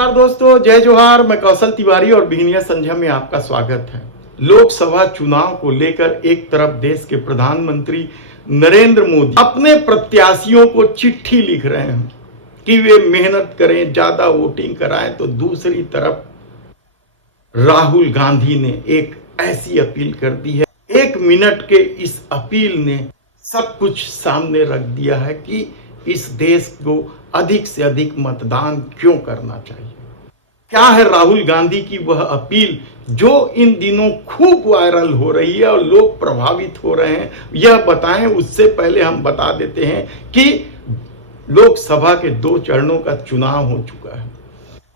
नमस्कार दोस्तों, जय जोहार। मैं कौशल तिवारी और बिहनिया संध्या में आपका स्वागत है। लोकसभा चुनाव को लेकर एक तरफ देश के प्रधानमंत्री नरेंद्र मोदी अपने प्रत्याशियों को चिट्ठी लिख रहे हैं कि वे मेहनत करें, ज्यादा वोटिंग कराएं, तो दूसरी तरफ राहुल गांधी ने एक ऐसी अपील कर दी है। 1 मिनट के इस अपील ने सब कुछ सामने रख दिया है कि इस देश को अधिक से अधिक मतदान क्यों करना चाहिए। क्या है राहुल गांधी की वह अपील जो इन दिनों खूब वायरल हो रही है और लोग प्रभावित हो रहे हैं, यह बताएं। उससे पहले हम बता देते हैं कि लोकसभा के 2 चरणों का चुनाव हो चुका है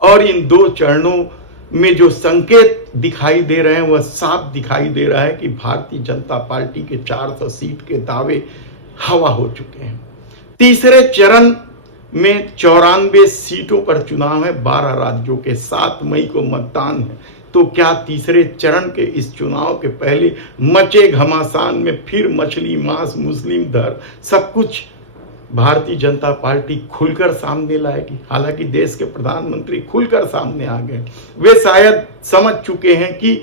और इन 2 चरणों में जो संकेत दिखाई दे रहे हैं वह साफ दिखाई दे रहा है कि भारतीय जनता पार्टी के 400 सीट के दावे हवा हो चुके हैं। तीसरे चरण में 94 सीटों पर चुनाव है। 12 राज्यों के 7 मई को मतदान है। तो क्या तीसरे चरण के इस चुनाव के पहले मचे घमासान में फिर मछली, मांस, मुस्लिम धर्म सब कुछ भारतीय जनता पार्टी खुलकर सामने लाएगी? हालांकि देश के प्रधानमंत्री खुलकर सामने आ गए। वे शायद समझ चुके हैं कि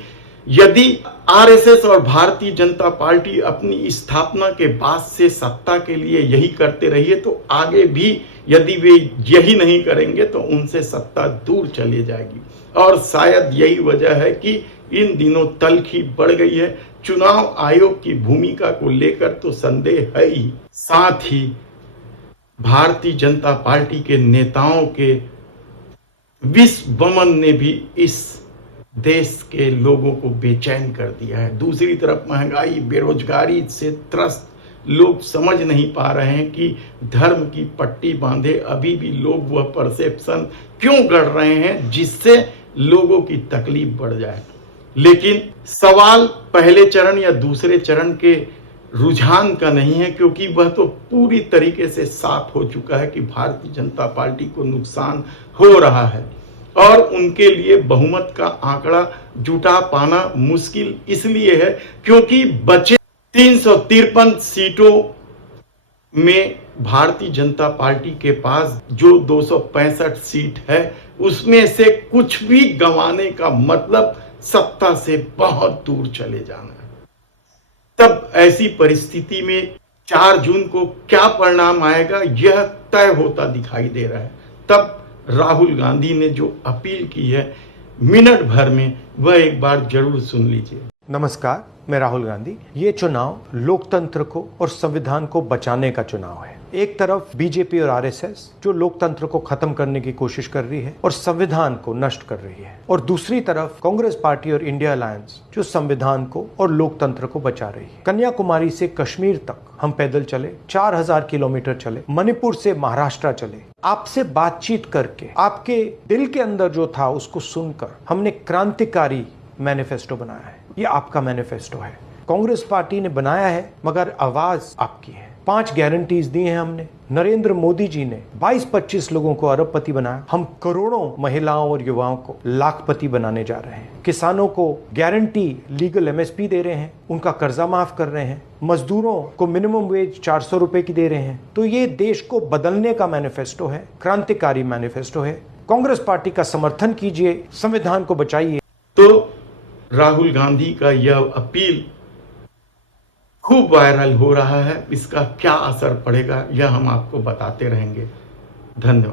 यदि आरएसएस और भारतीय जनता पार्टी अपनी स्थापना के बाद से सत्ता के लिए यही करते रहिए तो आगे भी यदि वे यही नहीं करेंगे तो उनसे सत्ता दूर चली जाएगी। और शायद यही वजह है कि इन दिनों तल्खी बढ़ गई है। चुनाव आयोग की भूमिका को लेकर तो संदेह है ही, साथ ही भारतीय जनता पार्टी के नेताओं के विष वमन ने भी इस देश के लोगों को बेचैन कर दिया है। दूसरी तरफ महंगाई, बेरोजगारी से त्रस्त लोग समझ नहीं पा रहे हैं कि धर्म की पट्टी बांधे अभी भी लोग वह परसेप्शन क्यों गढ़ रहे हैं जिससे लोगों की तकलीफ बढ़ जाए। लेकिन सवाल पहले चरण या दूसरे चरण के रुझान का नहीं है, क्योंकि वह तो पूरी तरीके से साफ हो चुका है कि भारतीय जनता पार्टी को नुकसान हो रहा है और उनके लिए बहुमत का आंकड़ा जुटा पाना मुश्किल इसलिए है क्योंकि बचे 353 सीटों में भारतीय जनता पार्टी के पास जो 265 सीट है उसमें से कुछ भी गंवाने का मतलब सत्ता से बहुत दूर चले जाना है। तब ऐसी परिस्थिति में 4 जून को क्या परिणाम आएगा यह तय होता दिखाई दे रहा है। तब राहुल गांधी ने जो अपील की है मिनट भर में, वह एक बार जरूर सुन लीजिए। नमस्कार, मैं राहुल गांधी। ये चुनाव लोकतंत्र को और संविधान को बचाने का चुनाव है। एक तरफ बीजेपी और आरएसएस जो लोकतंत्र को खत्म करने की कोशिश कर रही है और संविधान को नष्ट कर रही है, और दूसरी तरफ कांग्रेस पार्टी और इंडिया अलायंस जो संविधान को और लोकतंत्र को बचा रही है। कन्याकुमारी से कश्मीर तक हम पैदल चले, 4000 किलोमीटर चले, मणिपुर से महाराष्ट्र चले, आपसे बातचीत करके आपके दिल के अंदर जो था उसको सुनकर हमने क्रांतिकारी मैनिफेस्टो बनाया है। ये आपका मैनिफेस्टो है, कांग्रेस पार्टी ने बनाया है मगर आवाज आपकी है। 5 गारंटीज दी हैं हमने। नरेंद्र मोदी जी ने 22-25 लोगों को अरबपति बनाया। हम करोड़ों महिलाओं और युवाओं को लाखपति बनाने जा रहे हैं। किसानों को गारंटी लीगल एमएसपी दे रहे हैं, उनका कर्जा माफ कर रहे हैं, मजदूरों को मिनिमम वेज 400 रुपए की दे रहे हैं। तो ये देश को बदलने का मैनिफेस्टो है, क्रांतिकारी मैनिफेस्टो है। कांग्रेस पार्टी का समर्थन कीजिए, संविधान को बचाइए। तो राहुल गांधी का यह अपील खूब वायरल हो रहा है। इसका क्या असर पड़ेगा यह हम आपको बताते रहेंगे। धन्यवाद।